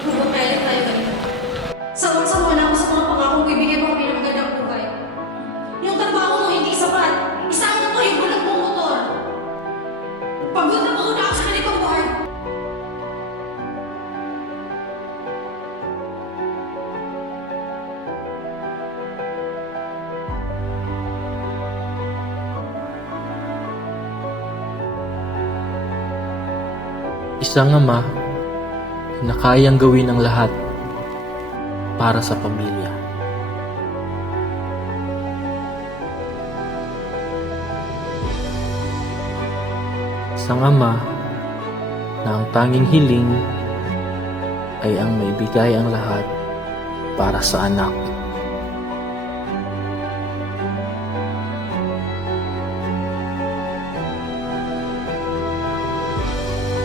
Hanggang kailan tayo ganito? Sawang-sawa na ako sa mga pangakong bibigyan mo kami ng magandang buhay. Yung trabaho mo hindi sapat. Isama mo pa yung bulag mong motor. Pagod na ako sa ganitong buhay. Isang ama na kayang gawin ang lahat para sa pamilya. Isang ama na ang tanging hiling ay ang maibigay ang lahat para sa anak.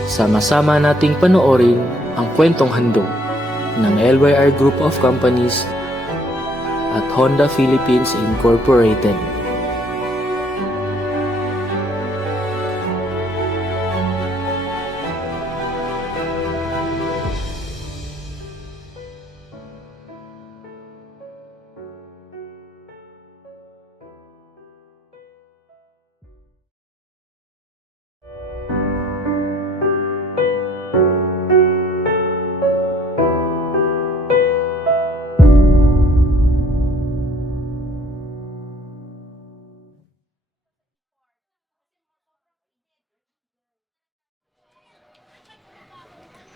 Sama-sama nating panoorin ang kwentong handog ng LYR Group of Companies at Honda Philippines Incorporated.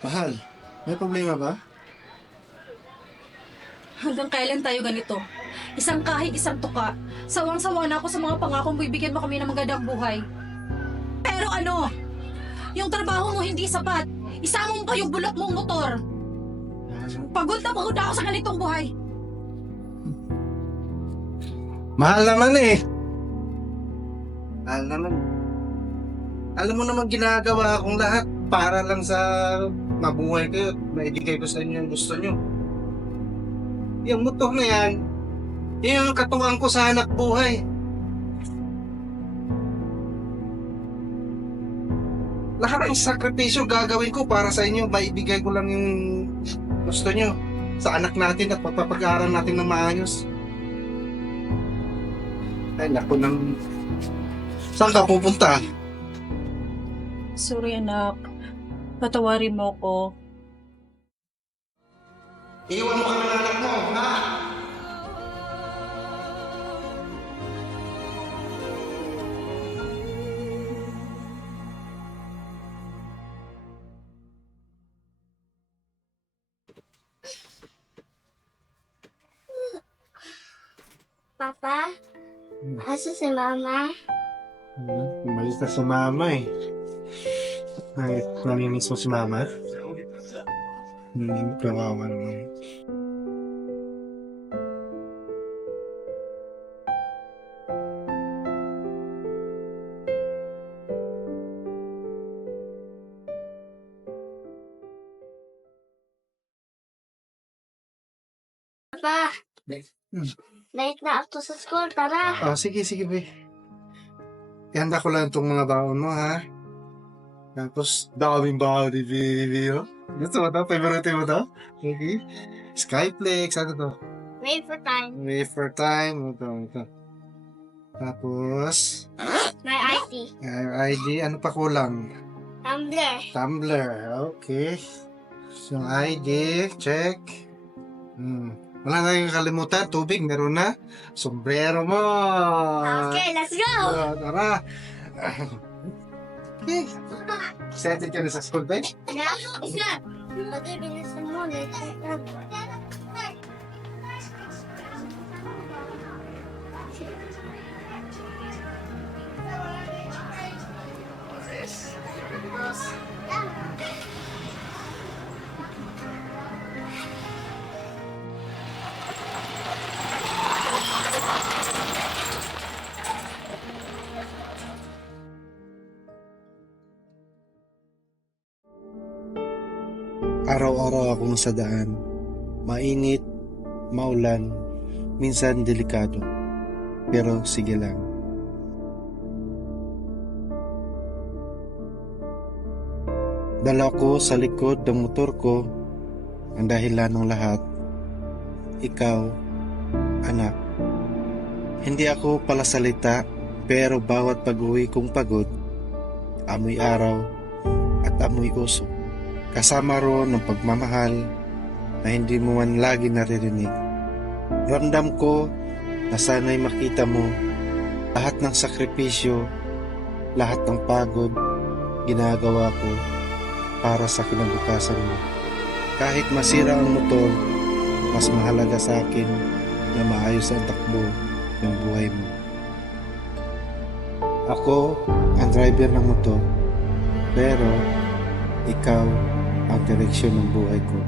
Mahal, may problema ba? Hanggang kailan tayo ganito? Isang kahig, isang tuka. Sawang-sawa na ako sa mga pangakong bibigyan mo kami ng magandang buhay. Pero ano? Yung trabaho mo hindi sapat. Isama mo pa yung bulak mong motor. Pagod na ako sa ganitong buhay. Mahal naman eh. Mahal naman. Alam mo naman ginagawa akong lahat para lang sa mabuhay kayo at maibigay ko sa inyo yung gusto nyo. Yung motor na yan, yung katuwang ko sa anak buhay. Lahat ng sakripisyo gagawin ko para sa inyo, maibigay ko lang yung gusto nyo sa anak natin at papapag-aaral natin ng maayos. Ay, naku nang... Saan ka pupunta? Sorry anak. Patawarin mo ko. Iwan mo kami ng anak mo, ha? Papa, asa si Mama? Umalis na si Mama eh. Ay, namimiss mo si Mama? Kawawa naman. Papa, late na ako sa school, tara. Oh, sige, be. Ihanda ko lang itong mga baon mo, ha? Tapos, daming baon ni Bibi, oh. Gusto mo to? Favorite mo to? Okay. Skyflex, ano to? Wait for time. Wafer time, ito. Tapos, My ID. ID, ano pa kulang? Tumbler. Tumbler, okay. Yung ID, check. Wala na yung kalimutan, tubig, meron na. Sombrero mo. Okay, let's go! Tara. Okay. Excited ka na sa school, babe? Yeah? Isa. Pati binasan mo, let's go. Araw-araw akong sa daan. Mainit, maulan, minsan delikado. Pero sige lang. Dala ko sa likod ng motor ko ang dahilan ng lahat. Ikaw, anak. Hindi ako palasalita, pero bawat pag-uwi kong pagod, amoy araw at amoy uso. Kasama roon ng pagmamahal na hindi mo man lagi naririnig. Ramdam ko na sana'y makita mo lahat ng sakripisyo, lahat ng pagod, ginagawa ko para sa kinabukasan mo. Kahit masira ang motor, mas mahalaga sa akin na maayos ang takbo ng buhay mo. Ako ang driver ng motor, pero ikaw ang direksyon ng buhay ko.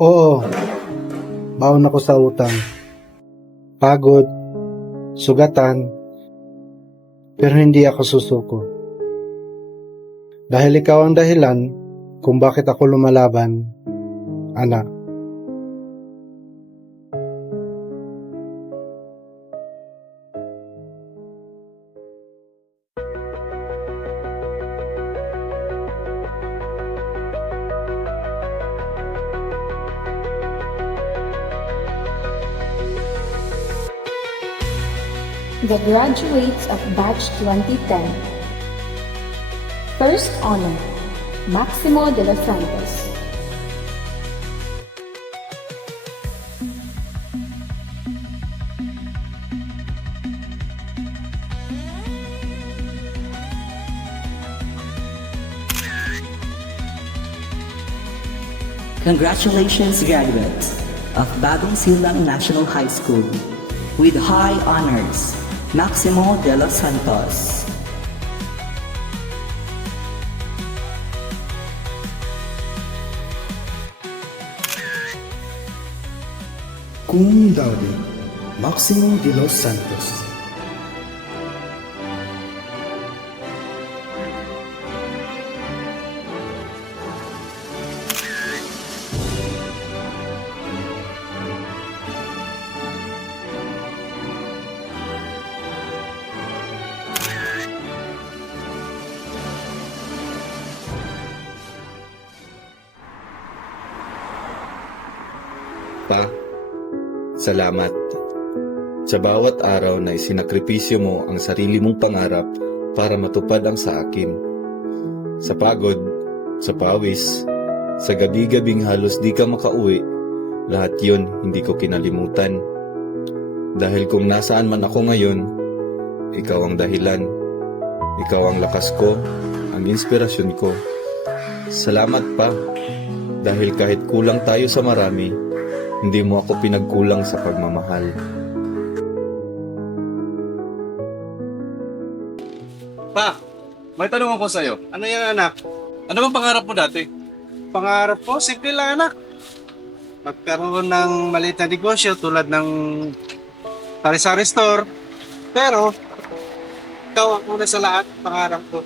Oo, baon ako sa utang. Pagod, sugatan, pero hindi ako susuko. Dahil ikaw ang dahilan kung bakit ako lumalaban, anak. The graduates of Batch 2010. First honor, Maximo de los Santos. Congratulations, graduates of Bagong Silang National High School with high honors, Maximo de los Santos. Cum laude, Maximo de los Santos. Pa, salamat. Sa bawat araw na isinakripisyo mo ang sarili mong pangarap para matupad ang sa akin. Sa pagod, sa pawis, sa gabi-gabing halos di ka makauwi, lahat yon hindi ko kinalimutan. Dahil kung nasaan man ako ngayon, ikaw ang dahilan. Ikaw ang lakas ko, ang inspirasyon ko. Salamat pa, dahil kahit kulang tayo sa marami, hindi mo ako pinagkulang sa pagmamahal. Pa, may tanong ako sa'yo. Ano yan, anak? Ano bang pangarap mo dati? Pangarap ko, simple lang, anak. Magkaroon ng maliit na negosyo tulad ng sari-sari store. Pero, ikaw ang una sa lahat, pangarap ko.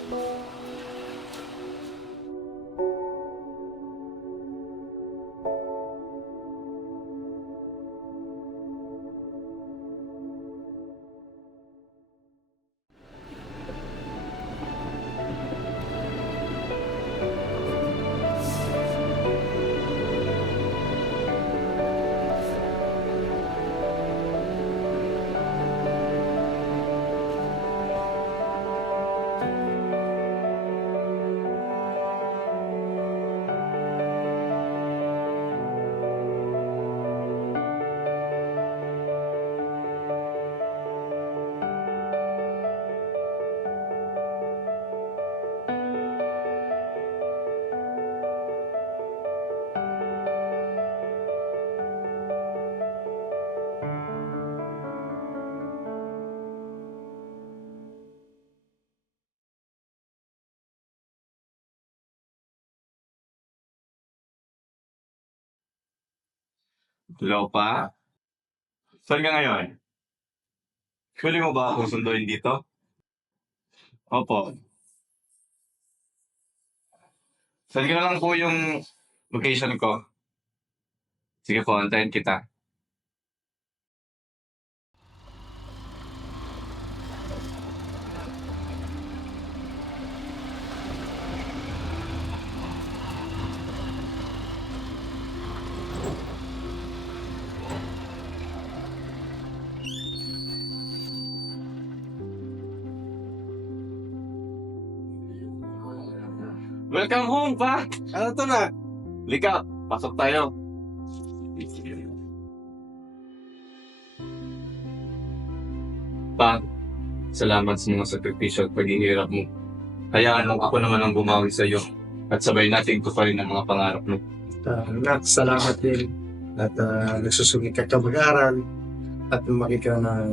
Hello, pa? Saan ka ngayon? Pwede mo ba akong sunduin dito? Opo. Saan ka na lang po yung location ko? Sige po, antayin kita. Welcome home, pa! Ano to na? Lika, pasok tayo. Pa, salamat sa mga sakripisyo at paghihirap mo. Hayaan mo ako naman ang bumawi sa iyo at sabay nating tuparin ang mga pangarap mo. Anak, salamat din. At nagsusugit ka mag-aral at lumaki ka na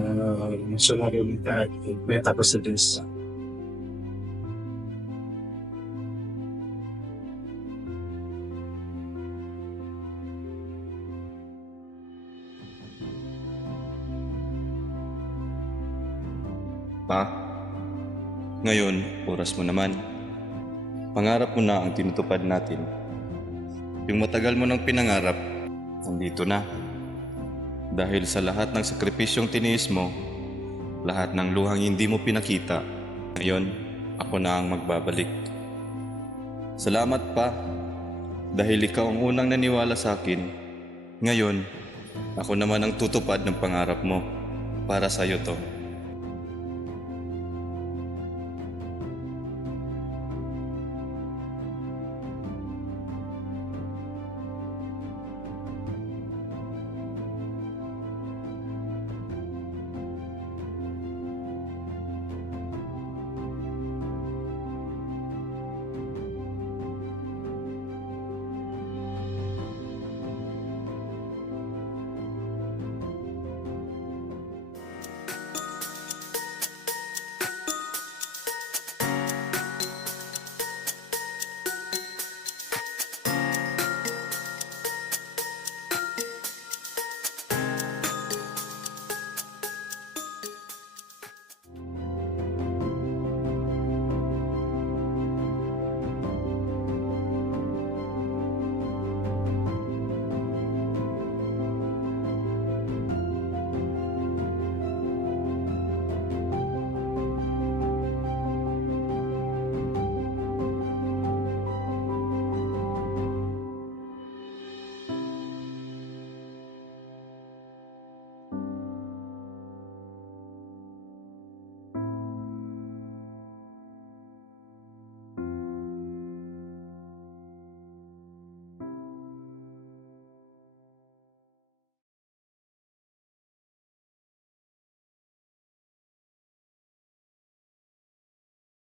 sumagot at may tapos sa Diyos. Pa, ngayon, oras mo naman. Pangarap mo na ang tinutupad natin. Yung matagal mo nang pinangarap, nandito na. Dahil sa lahat ng sakripisyong tiniis mo, lahat ng luhang hindi mo pinakita, ngayon, ako na ang magbabalik. Salamat, Pa. Dahil ikaw ang unang naniwala sa akin, ngayon, ako naman ang tutupad ng pangarap mo. Para sa'yo to.